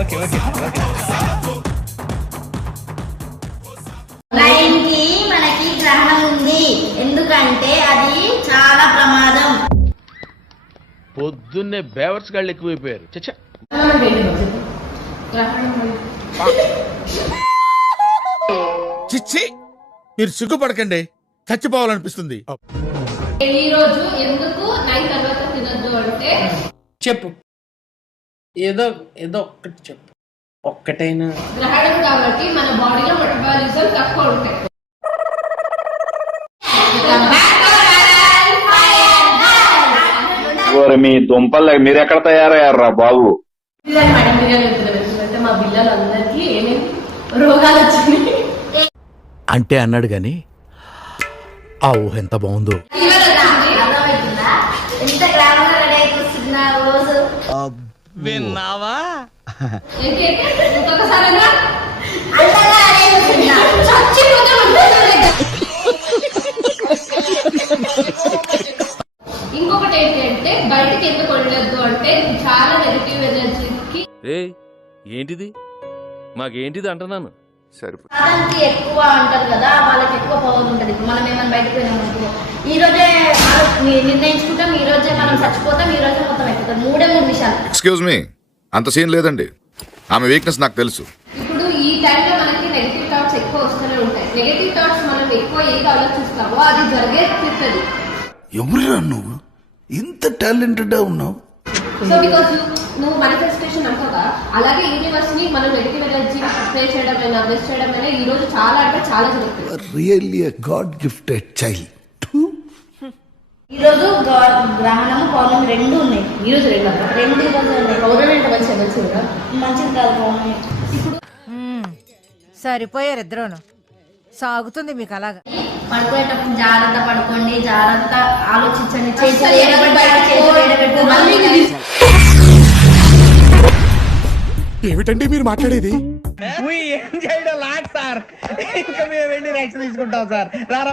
Okay okay okay. 9 కి మనకి గ్రహణం ఉంది, ఎందుకంటే అది చాలా ప్రమాదం. పొద్దున్నే బేవర్స్ గాళ్ళు ఎక్కువైపోయారు. చచ్చా చిచ్చి, మీరు సిగ్గుపడకండి, చచ్చిపోవాలనిపిస్తుంది. ఈ రోజు ఎందుకు 9 తర్వాత తినద్దు అంటే చెప్పు, ఏదో ఏదో ఒక్కటి చెప్పు, ఒక్కటైనా. గ్రహణం కాబట్టి మన బాడీలో మెటబాలిజం తక్కువ ఉంటాయి. మీ దుంపలు మీరు ఎక్కడ తయారయ్యారా బాబు? పిల్లలు మేడం బిర్యానీ ఎందుకంటే మా పిల్లలందరికీ ఏమేమి రోగాలు వచ్చినాయి అంటే అన్నాడు గాని ఆ ఊహ ఎంత బాగుందో. అర్థమవుతుందా? ఎంత గ్రామంగా రెడీ అయిపోతున్నా రోజు. విన్నావా? ఇంకొకసారైనా అంతగా రెడీ అయిపోతున్నా. చచ్చిపోతే ఇంకొకటి ఏంటంటే బయటకి ఎందుకు వెళ్ళొద్దు అంటే చాలా నెగిటివ్ ఎనర్జీకి. ఏంటిది మాకేంటిది అంటున్నాను. సాధనకి ఎక్కువ అంటారు కదా, వాళ్ళకి ఎక్కువ పవర్ ఉంటుంది. ఇప్పుడు మనం ఏమైనా బయటకు పోయినామనుకో, ఈ రోజే నిర్ణయించుకుంటాం, ఈ రోజే మనం చచ్చిపోతాం, ఈ రోజే మొత్తం అయిపోతాం. 3 విషయాలు. ఎక్స్క్యూజ్ మీ, అంత సీన్ లేదండి. ఆమె వీక్నెస్ నాకు తెలుసు. ఇప్పుడు ఈ టైంలో మనకి నెగిటివ్ థాట్స్ ఎక్కువ వస్తూనే ఉంటాయి. నెగిటివ్ థాట్స్ మనం ఎక్కువ ఏది ఆలోచిస్తామో అది జరిగే తీరుతుంది. ఎవరురా నువ్వు ఇంత టాలెంటెడ్ ఉన్నావు? సో బికాస్ నువ్వు మేనిఫెస్టేషన్ అంటావా, అలాగే యూనివర్స్ ని మనం నెగిటివ్ ఎనర్జీ ప్రే చేయడమైనా బెస్ట్ చేయడమైనా ఈ రోజు చాలా అంటే చాలా జరుగుతుంది. Really a God gifted child. ఈ రోజు గ్రహణము పౌర్ణమి 2 ఉన్నాయి. ఈ రోజు రెండు ఈ రోజు ఉన్నాయి. పౌర్ణమి అంటే మంచిగా మంచిది కాదు పౌర్ణమి. సరిపోయారు ఇద్దరును. సాగుతుంది మీకు అలాగా. పడుకునేటప్పుడు జాగ్రత్త పడుకోండి, జాగ్రత్త ఆలోచించండి. ఏమిటండి మీరు మాట్లాడేది? ఏం చేయడం లాట్ సార్, ఇంకా మేము వెళ్ళి రైట్స్ తీసుకుంటాం సార్. రారా